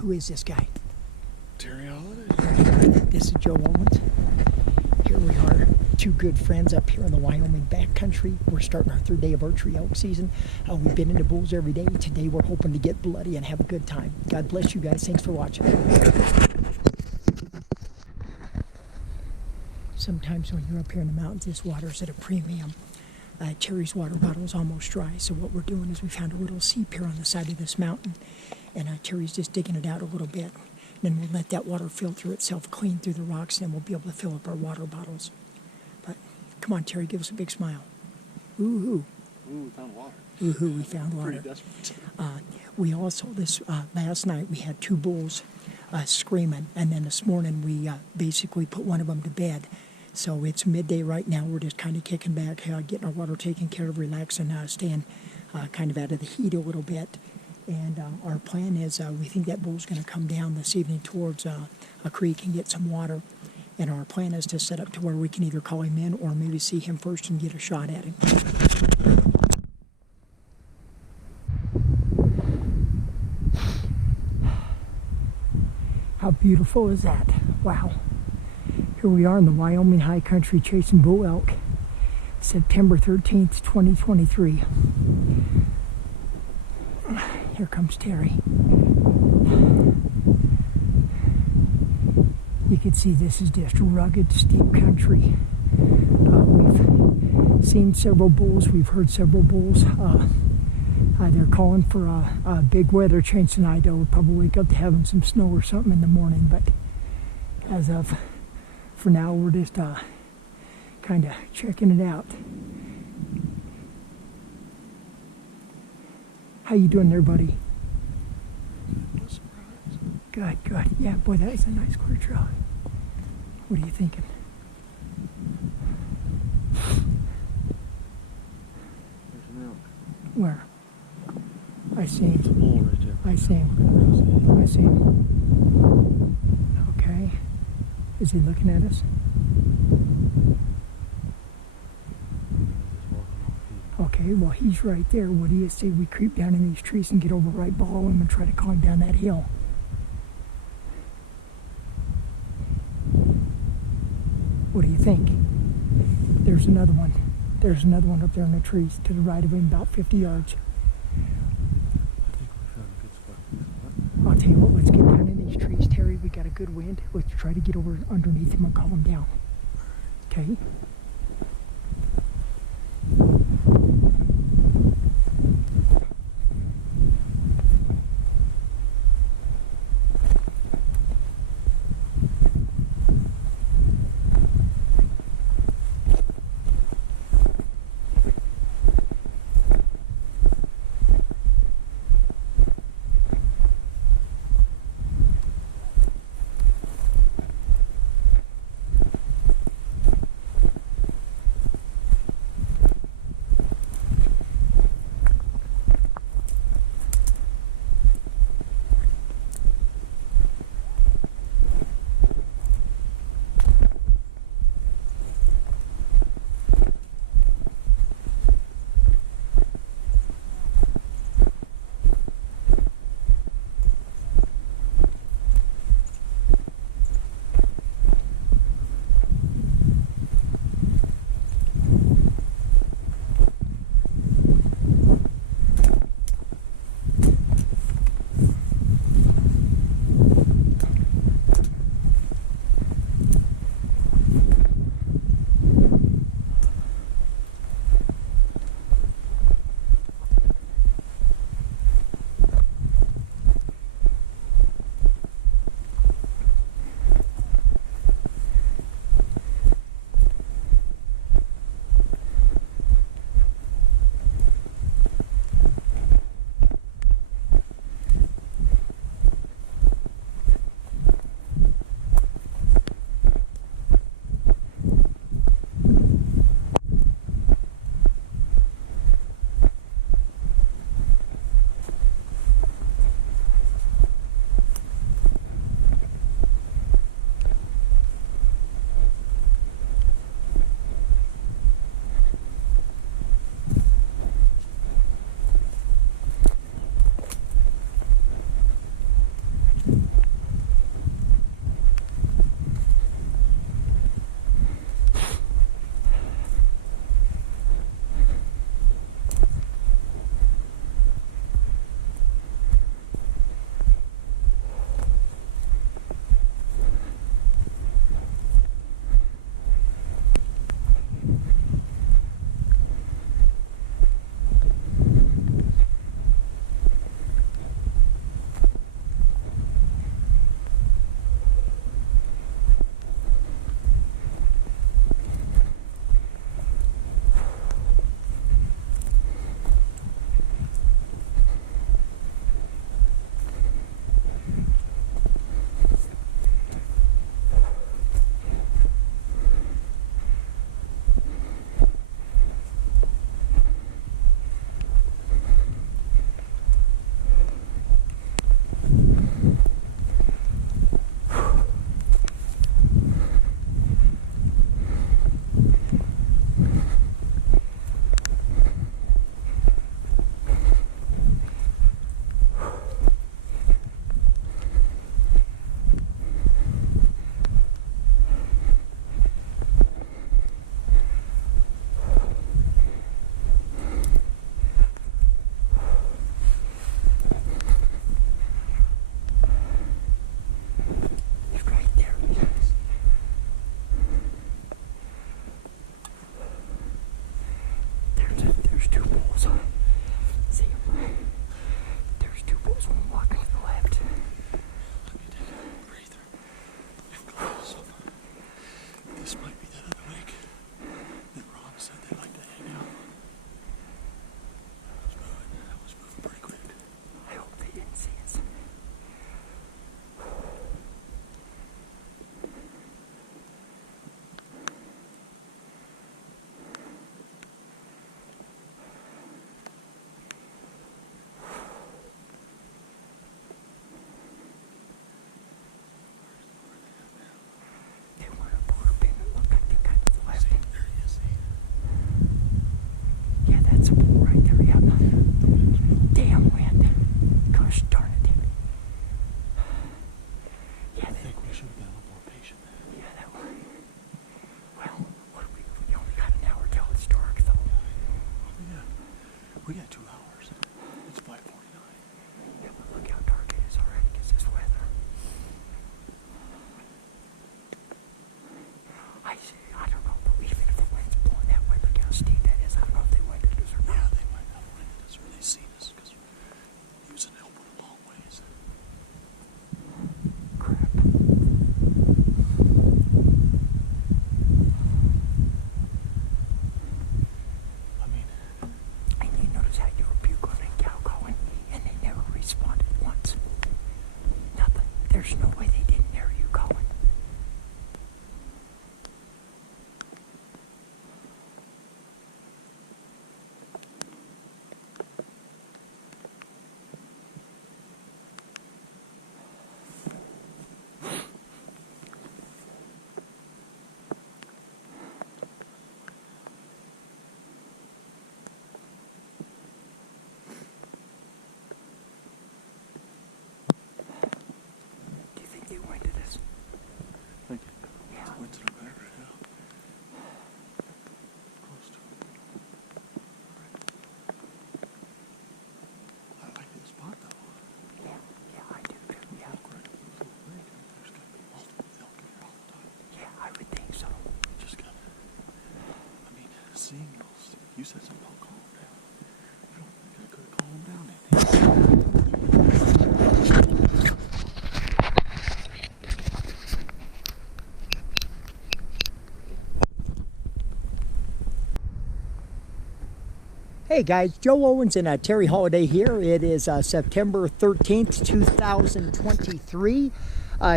Who is this guy? Terry Holiday. This is Joe Owens. Here we are, two good friends up here in the Wyoming backcountry. We're starting our third day of archery elk season. We've been into bulls every day. Today we're hoping to get bloody and have a good time. God bless you guys. Thanks for watching. Sometimes when you're up here in the mountains, this water's at a premium. Terry's water bottle is almost dry, so what we're doing is we found a little seep here on the side of this mountain, and Terry's just digging it out a little bit. And then we'll let that water filter itself clean through the rocks, and then we'll be able to fill up our water bottles. But come on, Terry, give us a big smile. Ooh-hoo. Ooh, we found water. Ooh-hoo, we found water. Pretty desperate. We also, last night, we had two bulls screaming, and then this morning we basically put one of them to bed. So it's midday right now. We're just kind of kicking back, getting our water taken care of, relaxing, staying kind of out of the heat a little bit. And our plan is we think that bull's going to come down this evening towards a creek and get some water. And our plan is to set up to where we can either call him in or maybe see him first and get a shot at him. How beautiful is that? Wow. Here we are in the Wyoming high country chasing bull elk. September 13th, 2023. Here comes Terry. You can see this is just rugged, steep country. We've seen several bulls. We've heard several bulls. They're calling for a big weather change tonight. We'll probably wake up to having some snow or something in the morning. But as of for now, we're just kind of checking it out. How you doing there, buddy? Good, good. Yeah, boy, that is a nice clear trail. What are you thinking? There's an elk. Where? I see him. There's a bull right there. I see him. I see him. Okay. Is he looking at us? Okay, well, he's right there. What do you say we creep down in these trees and get over right below him and try to call him down that hill? What do you think? There's another one. There's another one up there in the trees to the right of him, about 50 yards. I think we found a good spot. I'll tell you what, let's get down in these trees, Terry. We got a good wind. Let's try to get over underneath him and call him down. Okay? bulls won't walk into the left. Let me take a breather and go to some. This might be that other lake that Ron said they like to hang out. That was moving pretty quick. I hope they didn't see us. They want a border pin that looked like they got to the left. There he is. Yeah, that's a bull right there, yeah. Damn wind. Gosh darn it. Yeah, I think we should have been a little more patient. yeah, that one. Well, what do we only got an hour till it's dark, though. We got 2 hours. It's 5:49. Yeah, but look how dark it is already because this weather. I don't know, but even if the wind's blowing that way, look how steep that is. I don't know if they winded us or Yeah, not. they might not have landed us or they seen us because he was an elbow a long ways. Crap. I mean, And you notice how you were bugling and cow calling, and they never responded once. Nothing. There's no way they didn't hear you calling. Do you think they winded us? thank you. Yeah. Winds are better right now. Close to it. I like this spot though. Yeah, I do too. Yeah, Look right up in the little lake. There's got to be multiple elk in here all the time. yeah, I would think so. Just gotta. I mean, seeing those. You said something about calm down. I don't think I could have calmed down any. Hey guys, Joe Owens and Terry Holiday here. It is September 13th, 2023.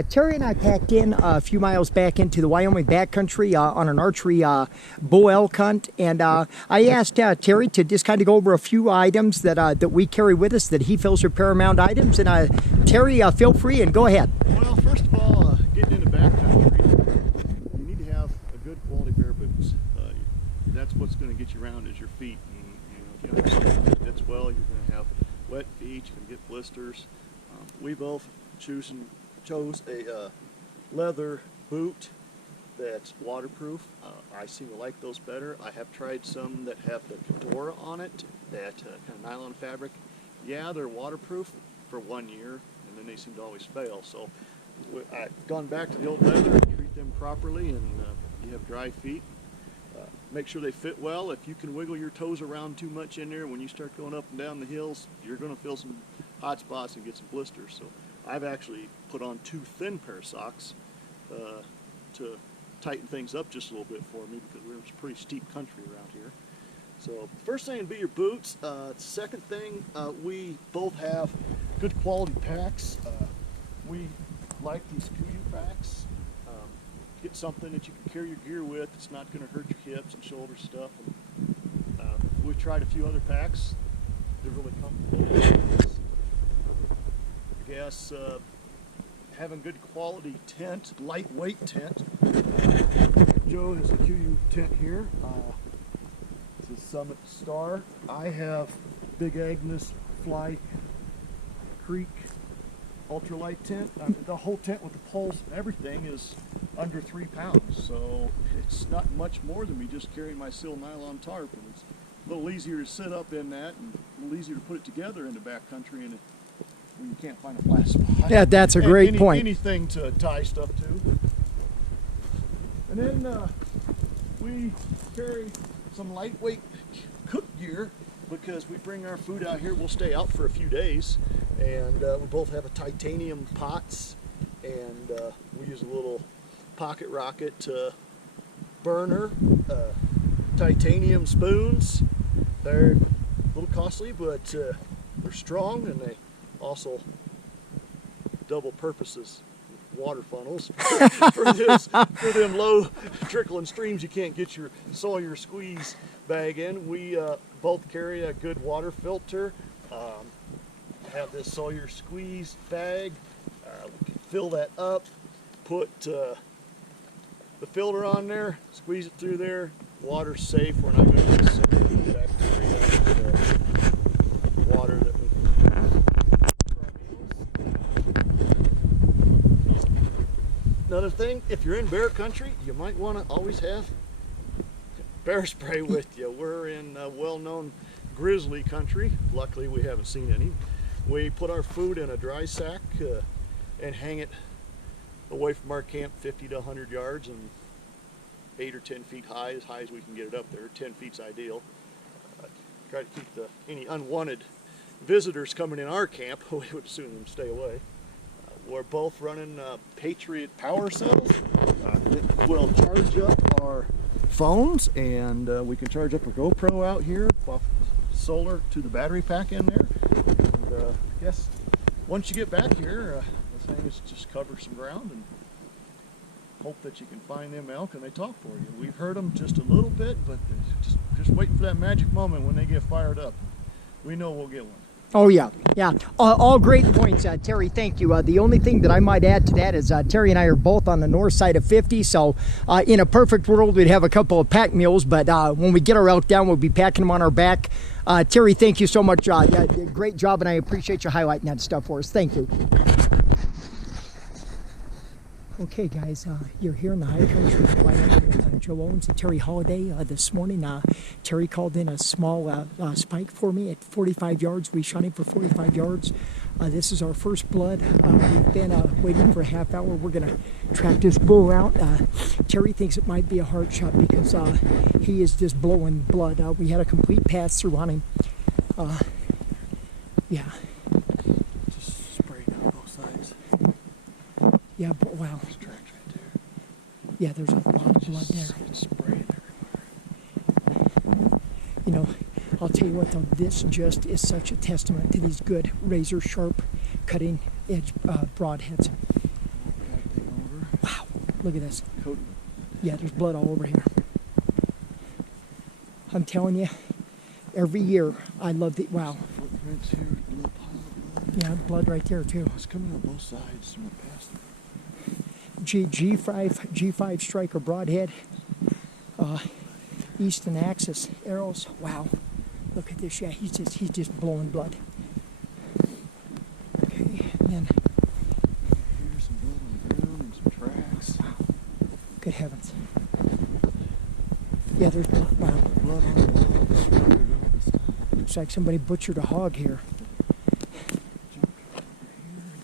Terry and I packed in a few miles back into the Wyoming backcountry on an archery bull elk hunt, and I asked Terry to just kind of go over a few items that we carry with us that he feels are paramount items. And Terry, feel free and go ahead. Well, first of all, getting into backcountry, you need to have a good quality pair of boots. That's what's going to get you around is your feet. And, if you don't have something that fits well, you're going to have wet feet. You can get blisters. We both chose a leather boot that's waterproof. I seem to like those better. I have tried some that have the fedora on it, that kind of nylon fabric. Yeah, they're waterproof for 1 year, and then they seem to always fail. So I've gone back to the old leather, treat them properly, and you have dry feet. Make sure they fit well. If you can wiggle your toes around too much in there, when you start going up and down the hills, you're going to feel some hot spots and get some blisters. So I've actually put on 2 thin pair of socks to tighten things up just a little bit for me, because we're in a pretty steep country around here. So first thing would be your boots. Second thing, we both have good quality packs. We like these Kuyu packs. Get something that you can carry your gear with. It's not going to hurt your hips and shoulder stuff. And, we've tried a few other packs. They're really comfortable. I guess having good quality tent, lightweight tent. Joe has a Kuyu tent here. This is Summit Star. I have Big Agnes Fly Creek ultralight tent. The whole tent with the poles and everything is under 3 pounds, so it's not much more than me just carrying my sil nylon tarp, and it's a little easier to sit up in that and a little easier to put it together in the backcountry and when you can't find a flat spot. Yeah, that's a great point. Anything to tie stuff to. And then we carry some lightweight cook gear, because we bring our food out here. We'll stay out for a few days, And we both have a titanium pots, and we use a little pocket rocket burner, titanium spoons. They're a little costly, but they're strong, and they also double purposes water funnels for them low trickling streams you can't get your Sawyer squeeze bag in. We both carry a good water filter. Have this Sawyer squeeze bag. We can fill that up, put the filter on there, squeeze it through there. Water's safe. We're not going to get sick of the bacteria in the water that we for our meals. Another thing, if you're in bear country, you might want to always have bear spray with you. We're in well-known grizzly country. Luckily, we haven't seen any. We put our food in a dry sack and hang it away from our camp 50 to 100 yards and 8 or 10 feet high as we can get it up there. 10 feet's ideal. Try to keep any unwanted visitors coming in our camp. We would assume them stay away. We're both running Patriot power cells. It will charge up our phones, and we can charge up a GoPro out here off solar to the battery pack in there. And I guess once you get back here, the thing is just cover some ground and hope that you can find them elk and they talk for you. We've heard them just a little bit, but just waiting for that magic moment when they get fired up. We know we'll get one. Oh yeah, yeah. All great points, Terry. Thank you. The only thing that I might add to that is Terry and I are both on the north side of 50. So in a perfect world, we'd have a couple of pack mules, but when we get our elk down, we'll be packing them on our back. Terry, thank you so much. Great job, and I appreciate you highlighting that stuff for us. Thank you. Okay, guys, you're here in the high country of Wyoming with Joe Owens and Terry Holiday. This morning, Terry called in a small spike for me at 45 yards. We shot him for 45 yards. This is our first blood. We've been waiting for a half hour. We're going to track this bull out. Terry thinks it might be a heart shot because he is just blowing blood. We had a complete pass through on him. Yeah. Just sprayed on both sides. Yeah, but wow. There's tracks right there. Yeah, there's a lot of blood there. It's spraying everywhere. You know, I'll tell you what though, this just is such a testament to these good razor sharp cutting edge broadheads. Wow, look at this. Yeah, there's blood all over here. I'm telling you, every year I love the, wow. Footprints here, a little pile of blood. Yeah, blood right there too. It's coming on both sides. Went past it. G5 striker broadhead, Easton axis arrows. Wow, look at this. Yeah, he's just blowing blood. Okay, and then here's some blood on the ground and some tracks. Wow, good heavens. Yeah, there's blood. Wow, Blood on the wall. Looks like somebody butchered a hog here.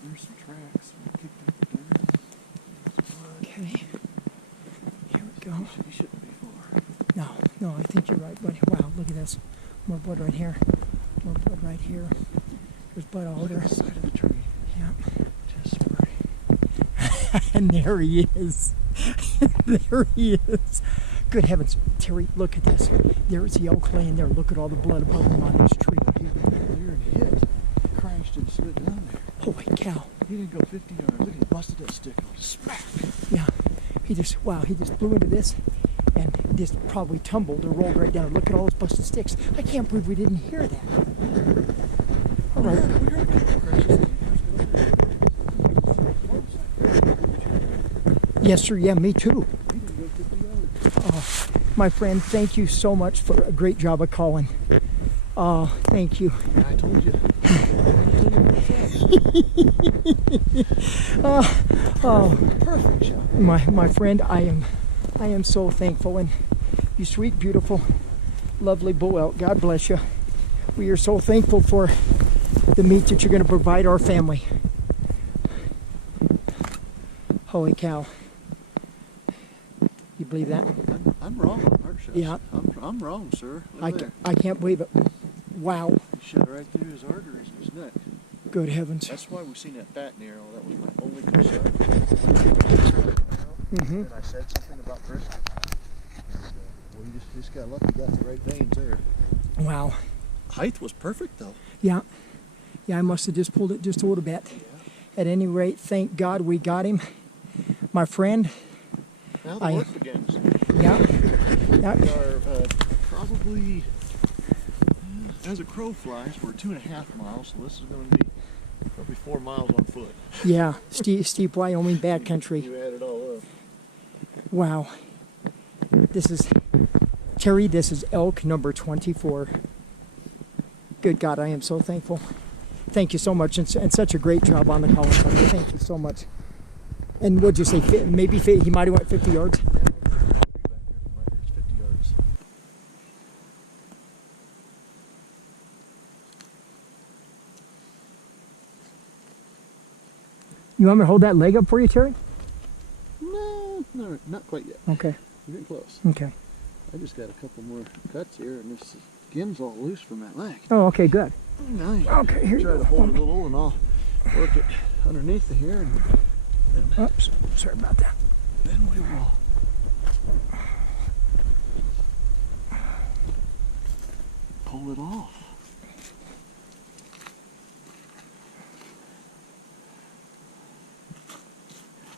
There's some tracks. Okay, here we go. He shouldn't be far. No, I think you're right, buddy. Wow, look at this. More blood right here. More blood right here. There's blood all over. Look at the side of the tree. Yeah. Just spray. And there he is. There he is. Good heavens, Terry, look at this. There's the elk laying there. Look at all the blood above him on this tree. He went there and hit. Crashed and slid down there. Holy cow. He didn't go 50 yards. Look, he busted that stick on. Smack. Yeah. He just blew into this and just probably tumbled or rolled right down. Look at all those busted sticks. I can't believe we didn't hear that. All right. We heard a couple crashes. Yes, sir. Yeah, me too. He didn't go 50 yards. Oh, my friend, thank you so much for a great job of calling. Oh, thank you. I told you. Perfect shot. My friend, I am so thankful, and you sweet, beautiful, lovely bull elk. God bless you. We are so thankful for the meat that you're going to provide our family. Holy cow. You believe that? I'm wrong on heart shots. Yeah. I'm wrong, sir. Look there. I can't believe it. Wow. He shot right through his arteries in his neck. Good heavens. That's why we seen that fat arrow. That was my only concern. And I said something about brisket. Well, you just got lucky, got the right veins there. Wow. Height was perfect though. Yeah. Yeah, I must have just pulled it just a little bit. Yeah. At any rate, thank God we got him. My friend. Now the work begins. Yeah. We Yeah. are probably, as a crow flies, we're 2.5 miles, so this is going to be probably 4 miles on foot. Yeah. Steep Wyoming backcountry. You add it all up. Wow. This is, Terry, this is elk number 24. Good God, I am so thankful. Thank you so much, and such a great job on the collar cover. Thank you so much. And what'd you say, maybe he might have went 50 yards? Yeah, it's 50 yards. You want me to hold that leg up for you, Terry? No, not quite yet. Okay. We're getting close. Okay. I just got a couple more cuts here, and this skin's all loose from that leg. Oh, okay, good. Now you Okay, here you try go. to hold it a little, and I'll work it underneath the hair, and Oops, sorry about that. then we will pull it off.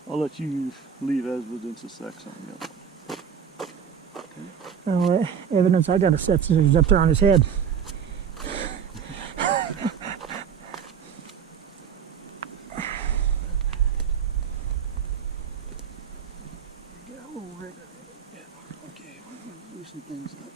I'll let you leave evidence of sex on the other one. Well, evidence I got of sex is up there on his head. Get a little rigor. Yeah. Okay, we're going to loosen things up.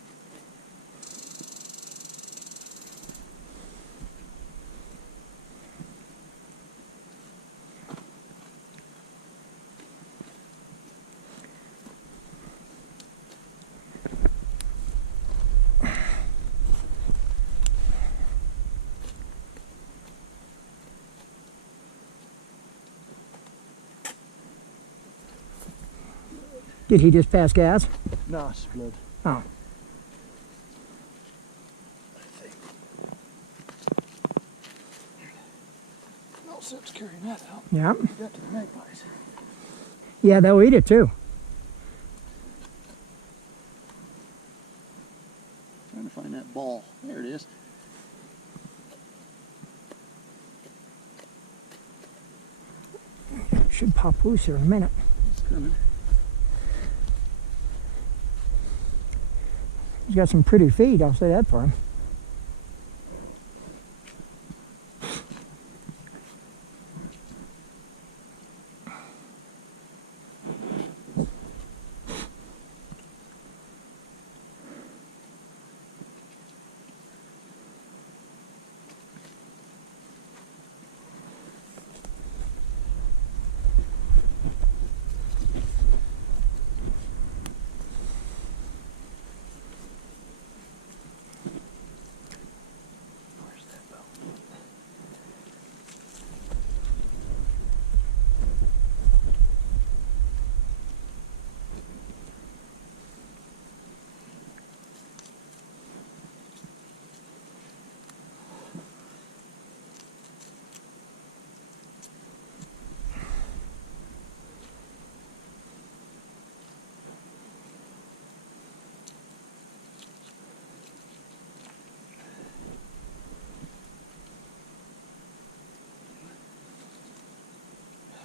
Did he just pass gas? Nah, it's blood. Oh. I think. No sense carrying that out. Yeah. You got to the magpies. Yeah, they'll eat it too. Trying to find that ball. There it is. Should pop loose here in a minute. It's coming. He's got some pretty feet, I'll say that for him. Where's that bell?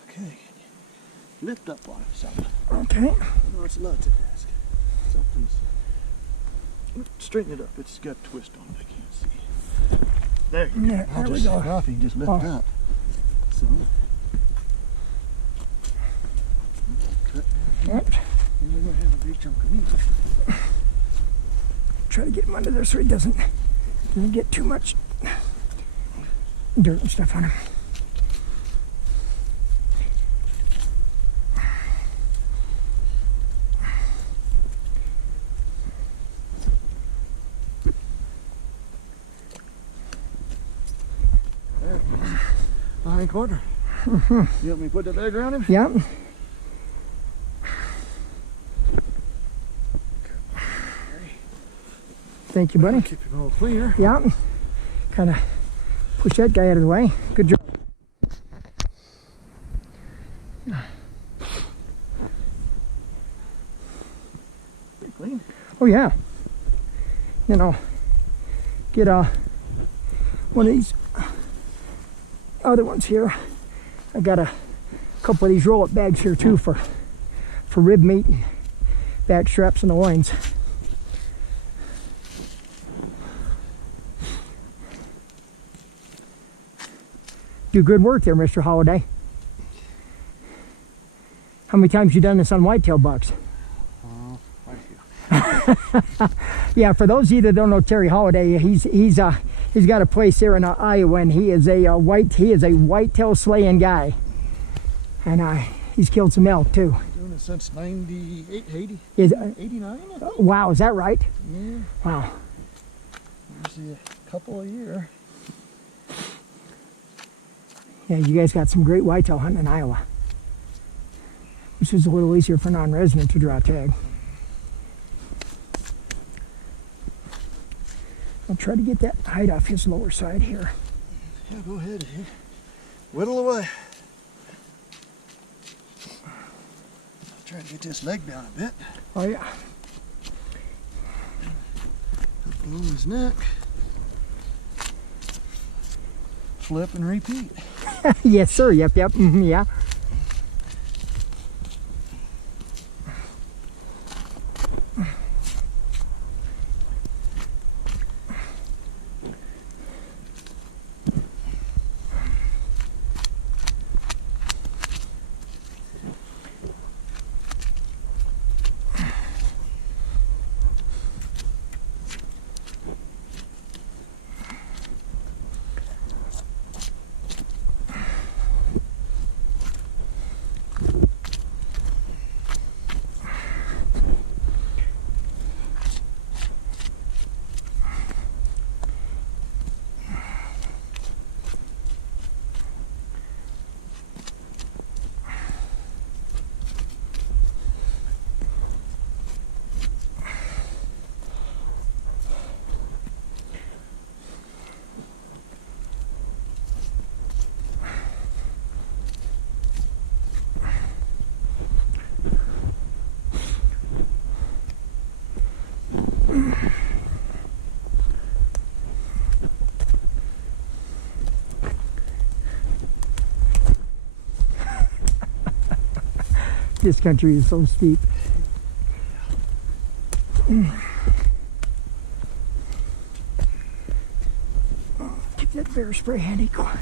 Okay. Lift up on it, something. Okay. No, it's a lot to ask. Something's. Straighten it up. It's got a twist on it. I can't see. There you go. Yeah, I'll there we just go. set it off. You can just lift Oh. it up. So. Cut down here. Yep. And we're going to have a big chunk of meat. Try to get him under there so he doesn't get too much dirt and stuff on him. There. Behind corner. You want me to put the bag around him? Yep. Thank you, buddy. Keep him a little cleaner. Yeah. Kind of Push that guy out of the way. Good job. Pretty clean. Oh yeah. You know, get one of these other ones here. I got a couple of these roll-up bags here too for rib meat and back straps and the loins. Do good work there, Mr. Holiday. How many times you done this on whitetail bucks? Yeah, for those of you that don't know Terry Holiday, he's got a place there in Iowa, and he is a whitetail slaying guy, and he's killed some elk too. Doing it since 98, 80, Is 89. I think. wow, is that right? Yeah. Wow. Usually a couple a year. Yeah, you guys got some great whitetail hunting in Iowa. This is a little easier for non-resident to draw a tag. I'll try to get that hide off his lower side here. Yeah, go ahead. Whittle away. Try to get this leg down a bit. Oh yeah. Up along his neck. Flip and repeat. Yes, sir. Yep. Yeah. This country is so steep. Keep that bear spray handy. Go on.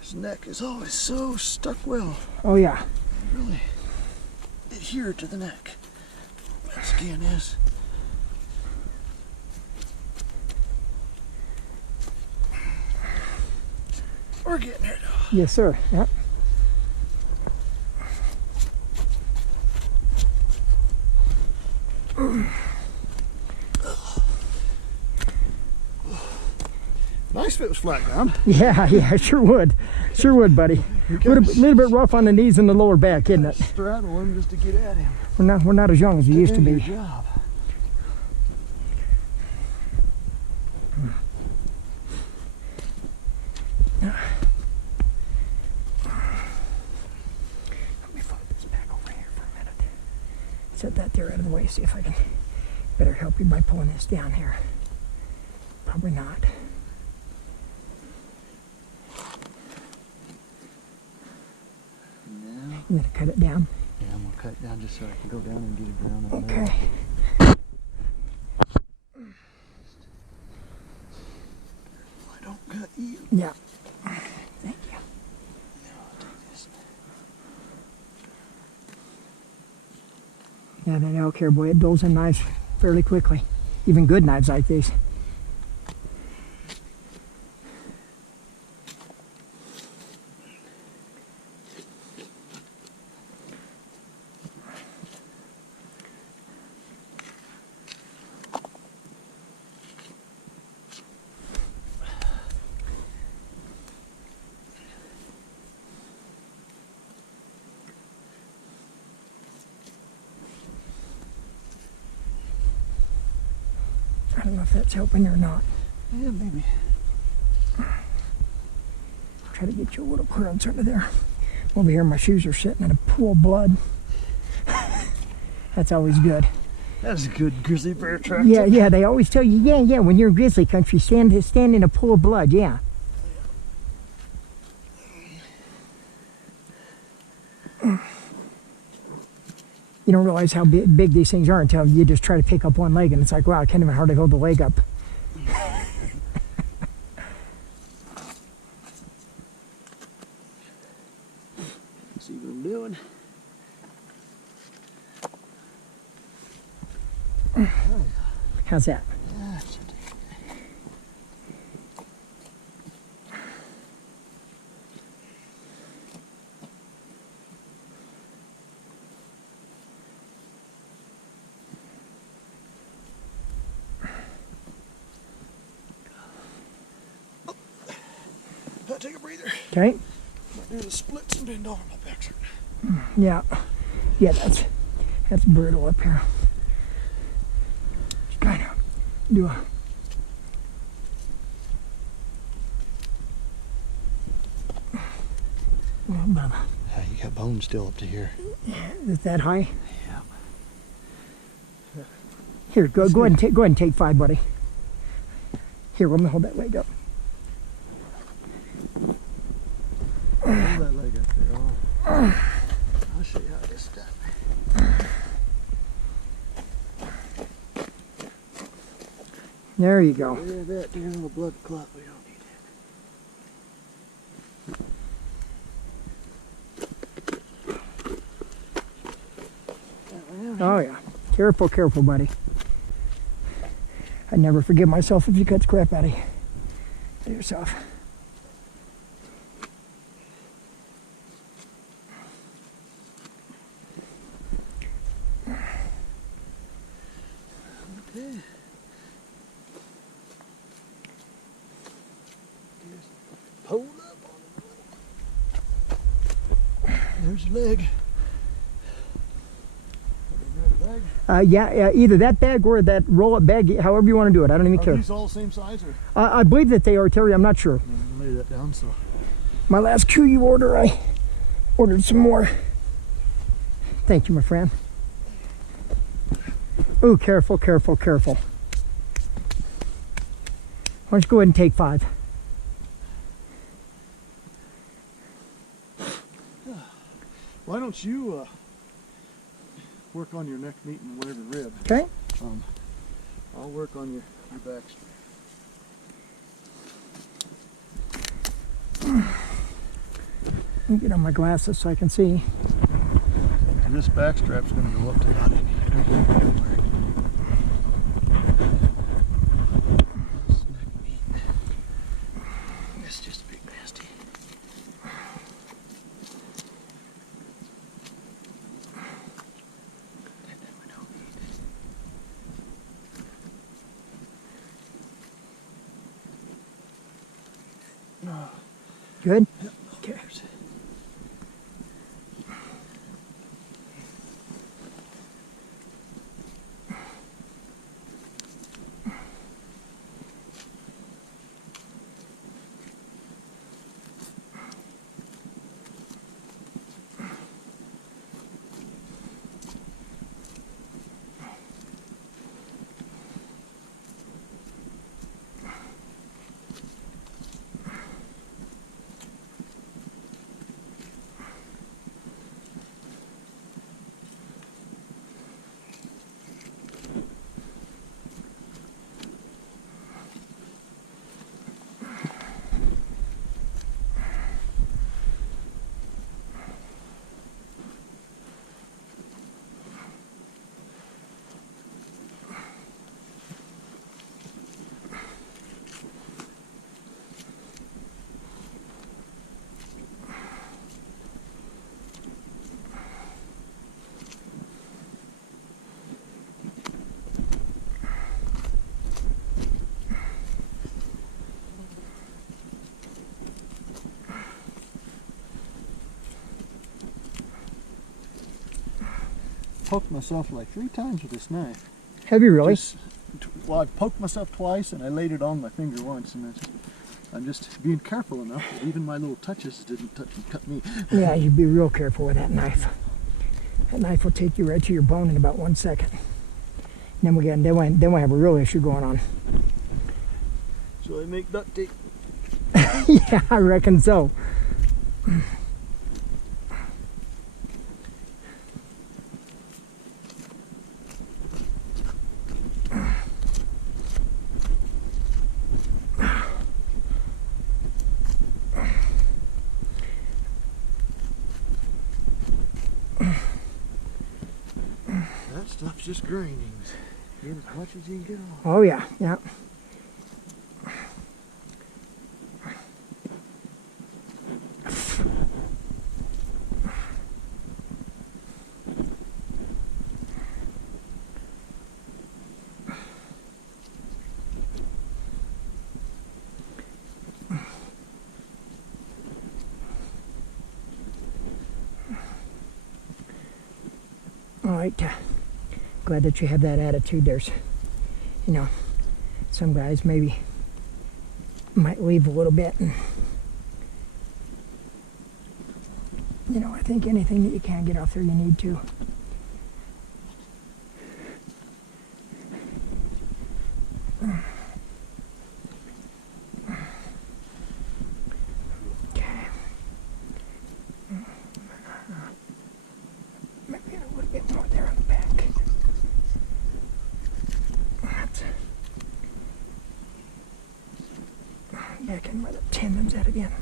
His neck is always so stuck well. Oh yeah. Really adhere to the neck. That skin is. We're getting there though. Yes, sir. Yep. Nice if it was flat ground. Yeah, sure would, buddy. Little bit rough on the knees and the lower back, isn't it? Straddle him just to get at him. We're not as young as we used to Do be. your job. Let me flip this back over here for a minute. Set that there out of the way. See if I can better help you by pulling this down here. Probably not. I'm going to cut it down. Yeah, I'm gonna cut it down just so I can go down and get it around. Okay. Yeah. Thank you. Yeah, that elk here, boy, it dulls in knives fairly quickly. Even good knives like these. I don't know if that's helping or not. Yeah, maybe. Try to get you a little clearance under there. Over here, my shoes are sitting in a pool of blood. That's always good. That's a good grizzly bear track. Yeah, yeah, they always tell you, yeah, when you're in grizzly country, stand in a pool of blood, yeah. You don't realize how big these things are until you just try to pick up one leg, and it's like, wow, I can't even hardly hold the leg up. See what I'm doing. How's that? Take a breather. Okay. Might do the splits and bend over my back. Yeah. Yeah, that's brutal up here. Just kind of do a... little bit of a... Yeah, you got bones still up to here. Is it that high? Yeah. Here, go ahead and take 5, buddy. Here, let me hold that leg up. Hold that leg up there. I'll show you how this is done. There you go. Look at that, there's a little blood clot. We don't need that. Oh yeah. Careful, careful, buddy. I'd never forgive myself if you cut the crap out of yourself. Okay. Hold up on it. There's your leg. Yeah, either that bag or that roll-up bag, however you want to do it. I don't even care. Are these all the same size? Or? I believe that they are, Terry. I'm not sure. Lay that down. So. My last QU order, I ordered some more. Thank you, my friend. Oh, careful, careful, careful. Why don't you go ahead and take 5? Why don't you work on your neck, meat, and whatever rib? Okay. I'll work on your back strap. Let me get on my glasses so I can see. And this back strap's going to go up to about in here. This neck meat. It's just big nasty. Good? Okay. poked myself like 3 times with this knife. Have you really? Well, I've poked myself twice and I laid it on my finger once, and I'm just being careful enough that even my little touches didn't touch and cut me. Yeah, you'd be real careful with that knife. That knife will take you right to your bone in about 1 second. Then we have a real issue going on. So I make duct tape. Yeah, I reckon so. That stuff's just grainings. Get as much as you can get off. Oh yeah, yeah. All right, glad that you have that attitude. There's, you know, some guys maybe might leave a little bit, and you know, I think anything that you can get off there, you need to. Maybe a little bit more there on the back. Back in where the tendon's at again.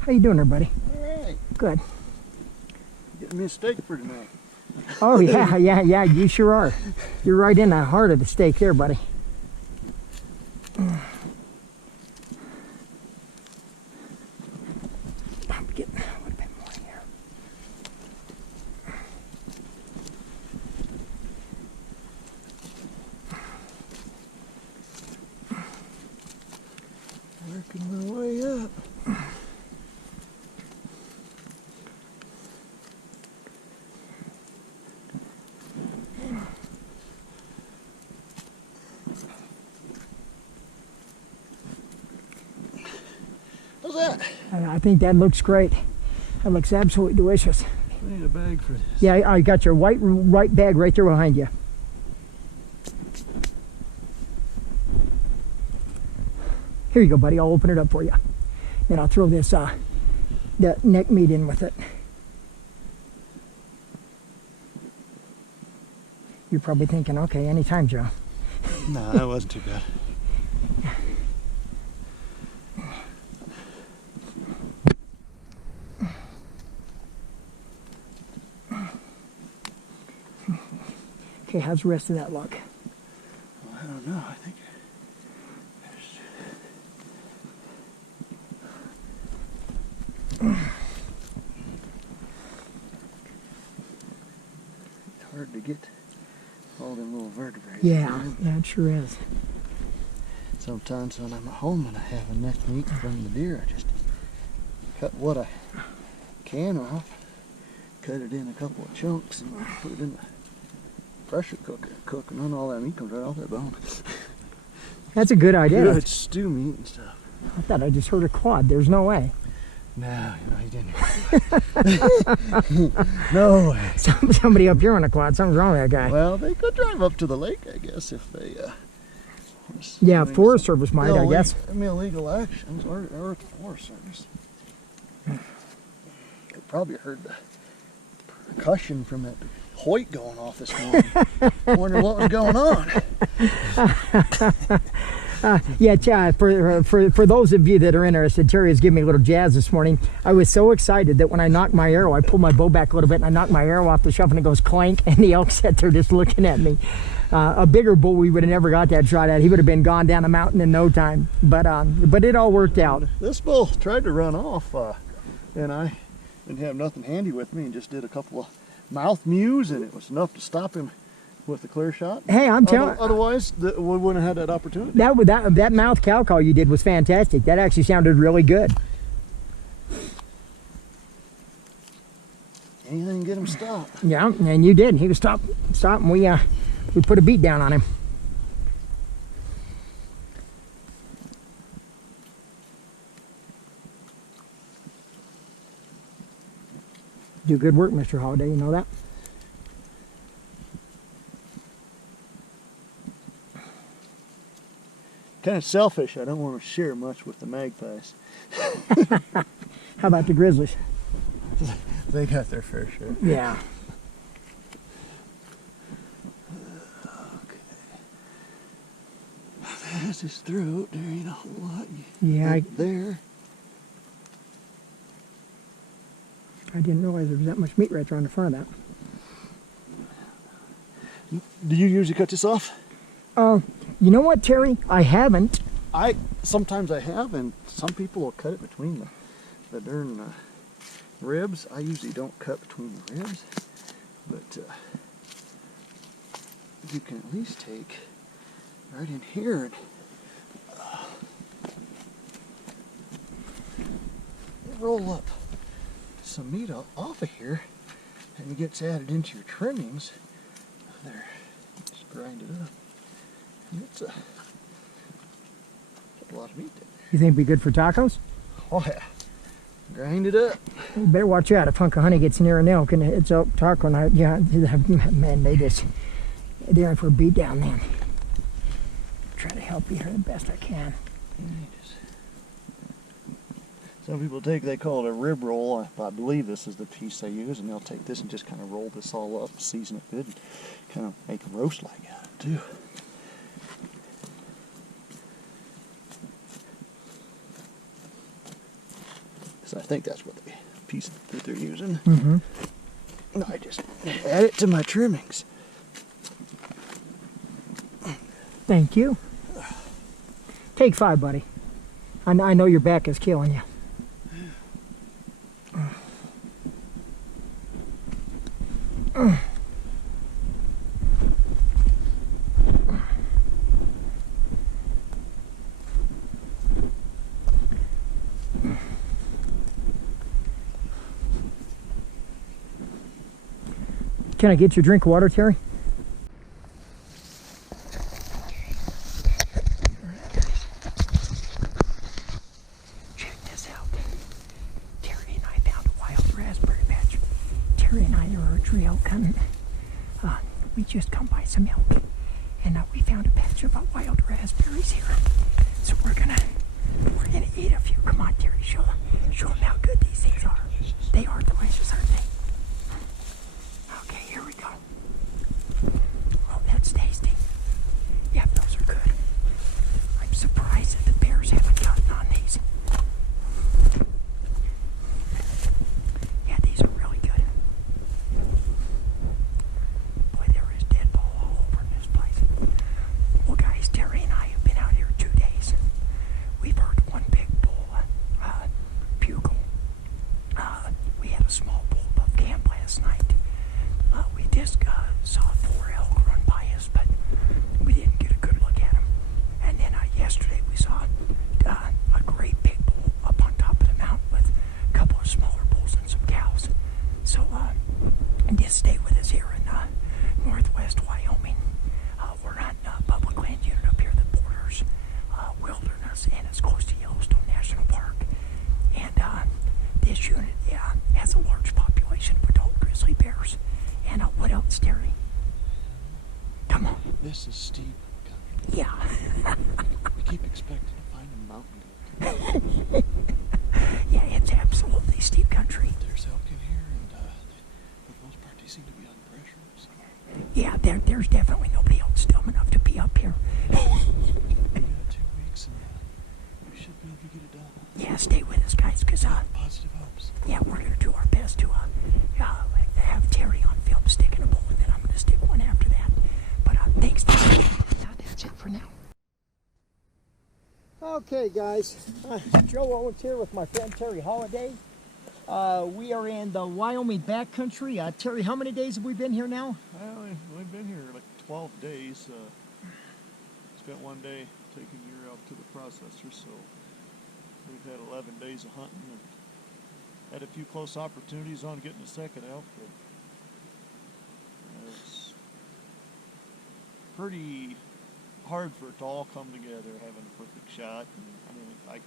How you doing there, buddy? All right. Good. Getting me a steak for tonight. Oh yeah, yeah, you sure are. You're right in the heart of the steak there, buddy. I'm getting a little bit more here. Working my way up. How's that? I think that looks great. That looks absolutely delicious. I need a bag for this. Yeah, I got your white bag right there behind you. Here you go, buddy. I'll open it up for you. Then I'll throw this the neck meat in with it. You're probably thinking, okay, anytime, Joe. No, that wasn't too bad. Okay, how's the rest of that look? Well, I don't know. I think it's hard to get all them little vertebrae. Yeah, yeah, it sure is. It's Sometimes when I'm at home and I have enough meat from the deer, I just cut what I can off, cut it in a couple of chunks, and put it in the pressure cooker, cook, and then all that meat comes right off that bone. That's a good idea. Good stew meat and stuff. I thought I just heard a quad. There's no way. No, you didn't. No way. Somebody up here on a quad. Something's wrong with that guy. Well, they could drive up to the lake, I guess, if they. Yeah, Forest Service might, I guess. Illegal actions, or at the Forest Service. They probably heard the percussion from that Hoyt going off this morning. Wonder what was going on. For those of you that are interested, Terry has given me a little jazz this morning. I was so excited that when I knocked my arrow, I pulled my bow back a little bit and I knocked my arrow off the shelf and it goes clank, and the elk sat there just looking at me. A bigger bull we would have never got that shot at. He would have been gone down the mountain in no time. But it all worked out. This bull tried to run off, and I didn't have nothing handy with me and just did a couple of mouth mews, and it was enough to stop him with a clear shot. Hey, I'm telling. Otherwise, we wouldn't have had that opportunity. That mouth cow call you did was fantastic. That actually sounded really good. Anything to get him stopped. Yeah, and you did. He was stopped, and we put a beat down on him. Do good work, Mr. Holiday. You know that. Kind of selfish. I don't want to share much with the magpies. How about the grizzlies? They got their fair share. Yeah. Okay. That's his throat. There ain't a whole lot. Yeah. There. I didn't realize there was that much meat right there on the front of that. Do you usually cut this off? You know what, Terry? I haven't. Sometimes I have, and some people will cut it between the darn ribs. I usually don't cut between the ribs, but you can at least take right in here and roll up some meat off of here, and it gets added into your trimmings. There, just grind it up. And it's a lot of meat there. You think it'd be good for tacos? Oh yeah. Grind it up. You better watch out if Hunk of Honey gets near an elk and it's elk taco night. Yeah, man, they're in for a beat down then. Try to help you here the best I can. Some people they call it a rib roll. I believe this is the piece they use, and they'll take this and just kind of roll this all up, season it good, and kind of make a roast like that too. So I think that's what the piece that they're using. Mm-hmm. And I just add it to my trimmings. Thank you. Take 5, buddy. I know your back is killing you. Can I get you a drink of water, Terry? Check this out. Terry and I found a wild raspberry patch. Terry and I are archery elk hunting. We just come by some elk, and we found a patch of wild raspberries here. So we're gonna eat a few. Come on, Terry, show them how good these things are. They are delicious, aren't they? Okay, here we go. Oh, that's tasty. Yeah, those are good. I'm surprised that the bears haven't gotten on these. Yeah, these are really good. Boy, there is dead bull all over in this place. Well, guys, Terry and I have been out here 2 days. We've heard one big bull bugle. We had a small bull above And just stay with us here in northwest Wyoming. We're hunting a public land unit up here that borders wilderness, and it's close to Yellowstone National Park. And this unit has a large population of adult grizzly bears. And what else, Terry? Come on. This is steep. Yeah. We keep expecting to find a mountain goat. Yeah, it's absolutely steep country. There's elk in here, and for the most part, they seem to be under pressure. So. Yeah, there's definitely nobody else dumb enough to be up here. We got 2 weeks, and we should be able to get it done. Yeah, stay with us, guys, because Positive hopes. yeah, we're gonna do our best to have Terry on film sticking a bowl, and then I'm gonna stick one after that. But thanks, Terry. That's it for now. Okay, guys, Joe Owens here with my friend Terry Holliday. We are in the Wyoming backcountry. Terry, how many days have we been here now? Well, we've been here like 12 days. Spent one day taking gear out to the processor, so we've had 11 days of hunting and had a few close opportunities on getting a second elk, but it's pretty hard for it to all come together, having a perfect shot. And, I mean,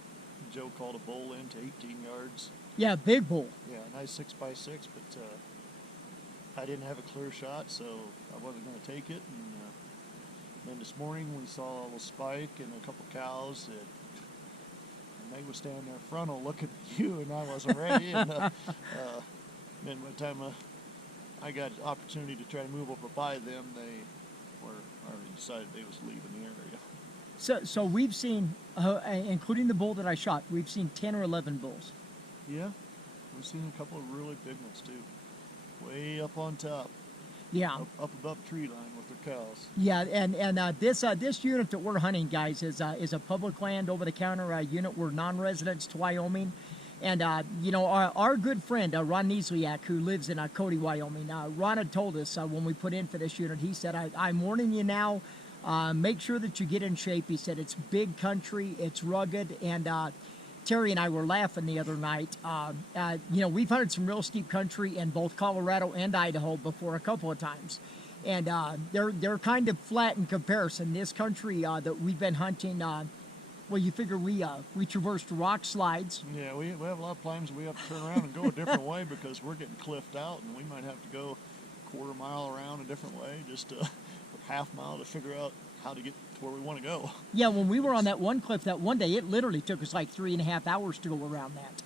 Joe called a bull in to 18 yards. Yeah, big bull. Yeah, nice 6x6, but I didn't have a clear shot, so I wasn't going to take it. And then this morning we saw a little spike and a couple cows that, and they were standing there frontal looking at you, and I wasn't ready. And then by the time I got an opportunity to try to move over by them, they were already decided they was leaving the area. So we've seen, including the bull that I shot, we've seen 10 or 11 bulls. Yeah, we've seen a couple of really big ones too, way up on top. Yeah. Up above tree line with their cows. Yeah, and this unit that we're hunting, guys, is a public land over-the-counter unit. We're non-residents to Wyoming. And, our good friend, Ron Niesliak, who lives in Cody, Wyoming, Ron had told us when we put in for this unit, he said, I'm warning you now, make sure that you get in shape. He said, it's big country, it's rugged, and Terry and I were laughing the other night. We've hunted some real steep country in both Colorado and Idaho before a couple of times. And they're kind of flat in comparison. This country that we've been hunting, well, you figure we traversed rock slides. Yeah, we have a lot of times we have to turn around and go a different way because we're getting cliffed out, and we might have to go a quarter mile around a different way, just a half mile to figure out how to get to where we want to go. Yeah, when we were on that one cliff that one day, it literally took us like 3.5 hours to go around that.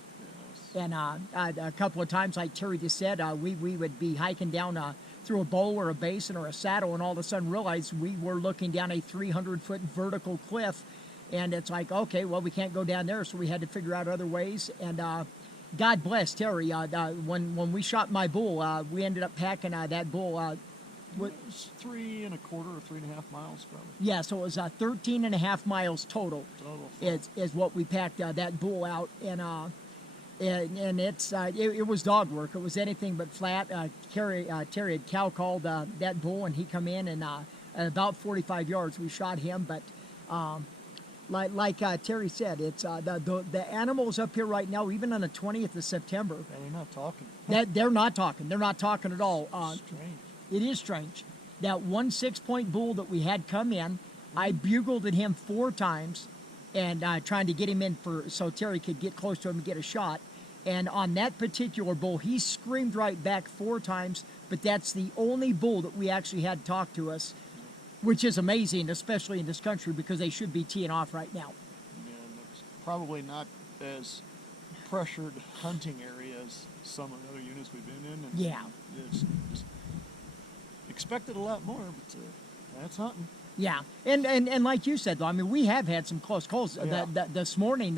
Yes. And a couple of times, like Terry just said, we would be hiking down through a bowl or a basin or a saddle, and all of a sudden realized we were looking down a 300-foot vertical cliff. And it's like, okay, well, we can't go down there, so we had to figure out other ways. And God bless Terry. When we shot my bull, we ended up packing that bull. It was 3 1/4 or 3.5 miles from it. Yeah, so it was 13.5 miles total. Is what we packed that bull out, and it was dog work. It was anything but flat. Terry had cow called that bull, and he come in, and at about 45 yards we shot him, but. Like Terry said, it's the animals up here right now, even on the 20th of September. And they're not talking. They're not talking. They're not talking at all. Strange. It is strange. That one 6-point bull that we had come in, I bugled at him 4 times, and trying to get him in so Terry could get close to him and get a shot. And on that particular bull, he screamed right back 4 times. But that's the only bull that we actually had talk to us. Which is amazing, especially in this country, because they should be teeing off right now. And it's probably not as pressured hunting area as some of the other units we've been in. And yeah. It's expected a lot more, but that's hunting. Yeah, and like you said, though, I mean, we have had some close calls. Yeah. This morning,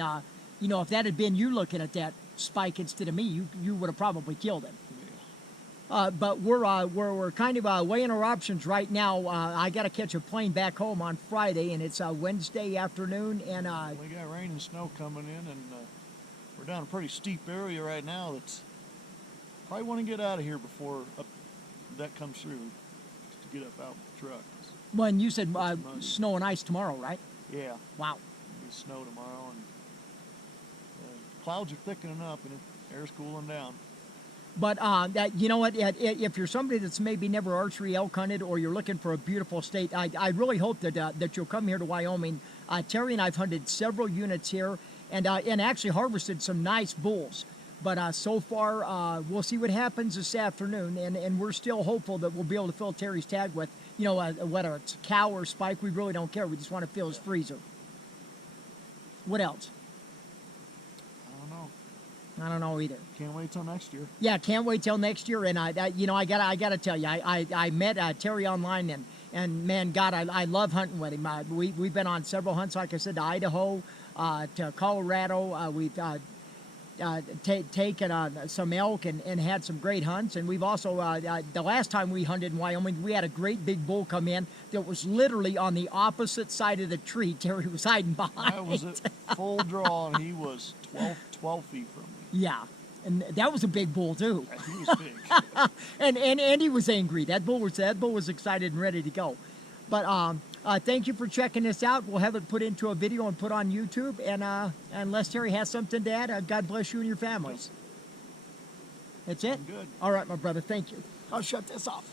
if that had been you looking at that spike instead of me, you would have probably killed him. But we're kind of weighing our options right now. I got to catch a plane back home on Friday, and it's Wednesday afternoon. And we got rain and snow coming in, and we're down a pretty steep area right now. That's probably want to get out of here before that comes through to get up out with the truck. Well, and you said snow and ice tomorrow, right? Yeah. Wow. It'll be snow tomorrow, and clouds are thickening up, and the air's cooling down. But you know what? If you're somebody that's maybe never archery elk hunted, or you're looking for a beautiful state, I really hope that you'll come here to Wyoming. Terry and I've hunted several units here, and actually harvested some nice bulls. But so far, we'll see what happens this afternoon, and we're still hopeful that we'll be able to fill Terry's tag with, you know, whether it's cow or spike. We really don't care. We just want to fill his freezer. What else? I don't know. I don't know either. Can't wait till next year. Yeah, can't wait till next year. And you know, I gotta tell you, I met Terry online, and man, God, I love hunting with him. We've been on several hunts, like I said, to Idaho, to Colorado. We've taken some elk and had some great hunts. And we've also, the last time we hunted in Wyoming, we had a great big bull come in that was literally on the opposite side of the tree Terry was hiding behind. That was at full draw, and he was 12 feet from me. Yeah. And that was a big bull too. He was big. and he was angry. That bull was excited and ready to go. But thank you for checking this out. We'll have it put into a video and put on YouTube. And unless Terry has something to add, God bless you and your families. That's it? I'm good. All right, my brother. Thank you. I'll shut this off.